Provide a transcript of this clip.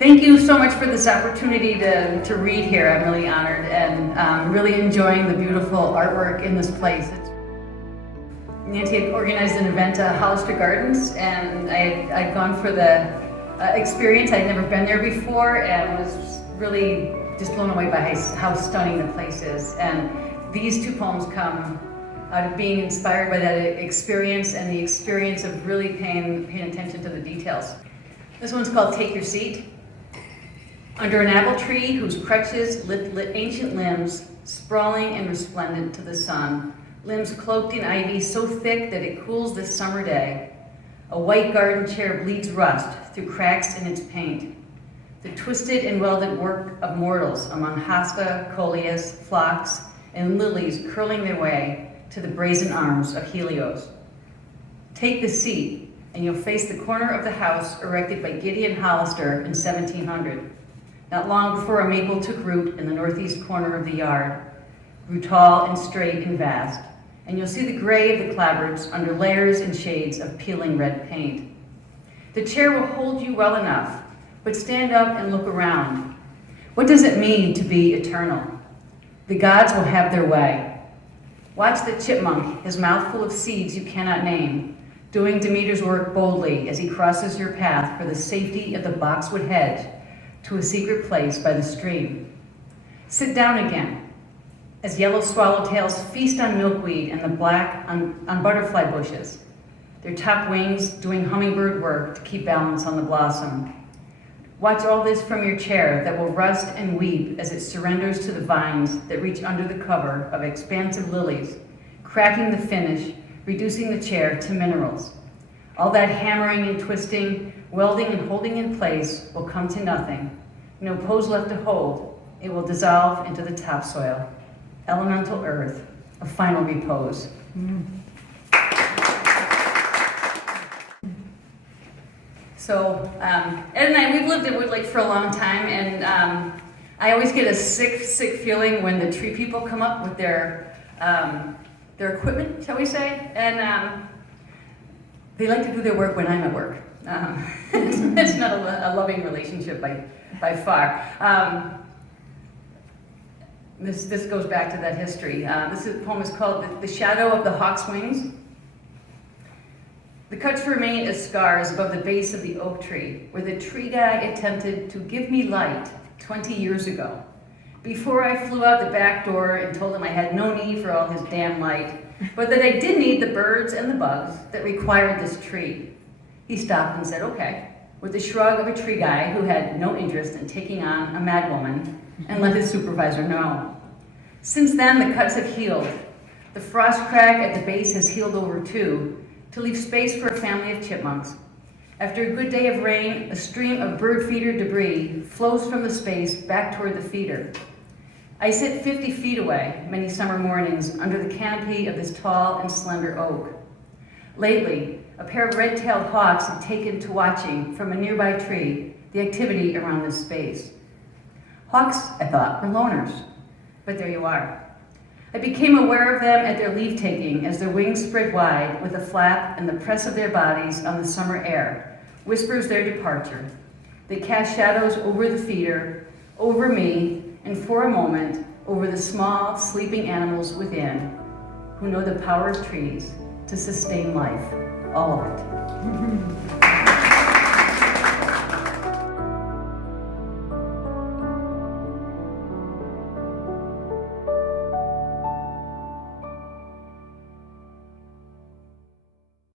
Thank you so much for this opportunity to read here. I'm really honored and really enjoying the beautiful artwork in this place. Nancy had organized an event at Hollister Gardens, and I'd gone for the experience. I'd never been there before and was really just blown away by how stunning the place is. And these two poems come out of being inspired by that experience and the experience of really paying attention to the details. This one's called Take Your Seat. Under an apple tree whose crutches lit ancient limbs, sprawling and resplendent to the sun, limbs cloaked in ivy so thick that it cools this summer day, a white garden chair bleeds rust through cracks in its paint. The twisted and welded work of mortals among hosta, coleus, phlox, and lilies curling their way to the brazen arms of Helios. Take the seat, and you'll face the corner of the house erected by Gideon Hollister in 1700. Not long before a maple took root in the northeast corner of the yard, grew tall and straight and vast, and you'll see the gray of the clapboards under layers and shades of peeling red paint. The chair will hold you well enough, but stand up and look around. What does it mean to be eternal? The gods will have their way. Watch the chipmunk, his mouth full of seeds you cannot name, doing Demeter's work boldly as he crosses your path for the safety of the boxwood hedge to a secret place by the stream. Sit down again, as yellow swallowtails feast on milkweed and the black on butterfly bushes, their top wings doing hummingbird work to keep balance on the blossom. Watch all this from your chair that will rust and weep as it surrenders to the vines that reach under the cover of expansive lilies, cracking the finish, reducing the chair to minerals. All that hammering and twisting, welding and holding in place will come to nothing. No pose left to hold. It will dissolve into the topsoil, elemental earth, a final repose. So Ed and I, we've lived at Woodlake for a long time, and I always get a sick feeling when the tree people come up with their equipment, shall we say, and they like to do their work when I'm at work. It's not a loving relationship by far. This goes back to that history. This poem is called The Shadow of the Hawk's Wings. The cuts remain as scars above the base of the oak tree, where the tree guy attempted to give me light 20 years ago, before I flew out the back door and told him I had no need for all his damn light, but that I did need the birds and the bugs that required this tree. He stopped and said, okay, with the shrug of a tree guy who had no interest in taking on a madwoman, and let his supervisor know. Since then, the cuts have healed. The frost crack at the base has healed over too, to leave space for a family of chipmunks. After a good day of rain, a stream of bird feeder debris flows from the space back toward the feeder. I sit 50 feet away many summer mornings under the canopy of this tall and slender oak. Lately, a pair of red-tailed hawks have taken to watching from a nearby tree the activity around this space. Hawks, I thought, were loners, but there you are. I became aware of them at their leave-taking as their wings spread wide with a flap and the press of their bodies on the summer air whispers their departure. They cast shadows over the feeder, over me, and for a moment, over the small, sleeping animals within, who know the power of trees to sustain life, all of it.